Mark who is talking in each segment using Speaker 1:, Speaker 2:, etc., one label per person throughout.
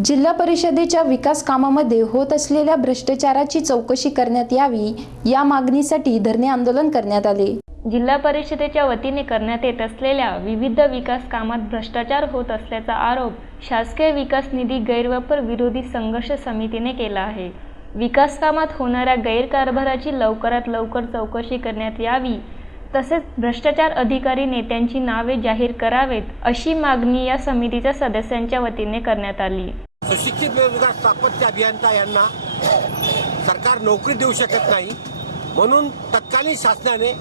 Speaker 1: जिल्हा परिषदेच्या विकास कामामध्ये होत असलेल्या भ्रष्टाचाराची चौकशी करण्यात यावी या मागणीसाठी धरणे आंदोलन करण्यात आले.
Speaker 2: जिल्हा परिषदेच्या वतीने करण्यात येत असलेल्या विविध विकास कामात भ्रष्टाचार होत असल्याचा आरोप शासकीय विकास निधी गैरवापर विरोधी संघर्ष समितीने केला आहे. विकास कामात होणाऱ्या गैरकारभाराची लवकरात लवकर चौकशी करण्यात यावी तसेच भ्रष्टाचार अधिकारी नेत्यांची नावे जाहीर करावेत अशी मागणी या समितीच्या सदस्यांच्या वतीने करण्यात आली.
Speaker 3: सुशिक्षित बेरोजगार स्थापत्य अभियंता यांना सरकार नोकरी देऊ शकत नाही. म्हणून तत्कालीन शासनाने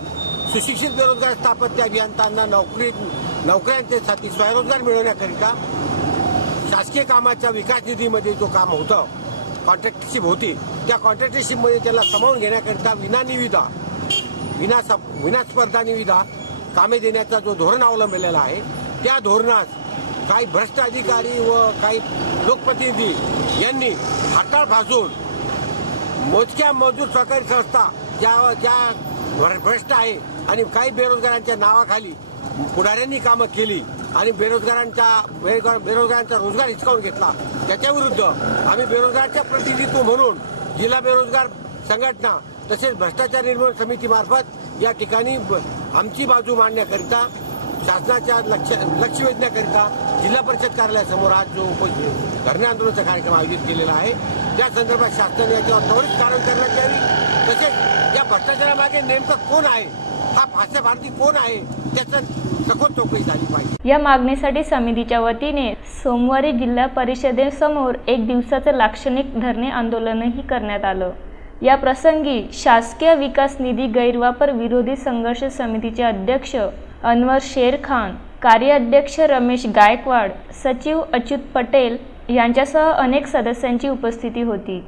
Speaker 3: सुशिक्षित बेरोजगार स्थापत्य अभियंत्यांना नोकरी नोकऱ्यांच्यासाठी स्वयंरोजगार मिळवण्याकरिता शासकीय कामाच्या विकास निधीमध्ये जो काम होतं कॉन्ट्रॅक्टरशिप होती त्या कॉन्ट्रॅक्टरशिपमध्ये त्याला सामावून घेण्याकरिता विना निविदा विना सप- विना स्पर्धा निविदा कामे देण्याचा जो धोरण अवलंबलेला आहे त्या धोरणात काही भ्रष्ट अधिकारी व काही लोकप्रतिनिधी यांनी हाताळ भाजून मोजक्या मजूर सहकारी संस्था ज्या ज्या भ्रष्ट आहे आणि काही बेरोजगारांच्या नावाखाली पुढाऱ्यांनी कामं केली आणि बेरोजगारांच्या बेरोजगार- बेरोजगारांचा रोजगार हिसकावून घेतला. त्याच्याविरुद्ध आम्ही बेरोजगारांच्या प्रतिनिधित्व म्हणून जिल्हा बेरोजगार संघटना तसेच भ्रष्टाचार निर्मूलन समितीमार्फत या ठिकाणी आमची बाजू मांडण्याकरिता शासनाच्या लक्ष लक्ष वेधण्याकरिता जिल्हा परिषद कार्यालयासमोर आज जो धरणे आंदोलनाचा कार्यक्रम आयोजित केलेला आहे त्या संदर्भात शासनाने याच्यावर त्वरित कारवाई करण्यात यावी. तसेच या भ्रष्टाचारामागे नेमकं कोण आहे? हा भाषा भारती कोण आहे? त्याचं
Speaker 2: या मागणीसाठी समितीच्या वतीने सोमवारी जिल्हा परिषदेसमोर एक दिवसाचं लाक्षणिक धरणे आंदोलनही करण्यात आलं. या प्रसंगी शासकीय विकास निधी गैरवापर विरोधी संघर्ष समितीचे अध्यक्ष अनवर शेर खान कार्याध्यक्ष रमेश गायकवाड सचिव अच्युत पटेल यांच्यासह अनेक सदस्यांची उपस्थिती होती.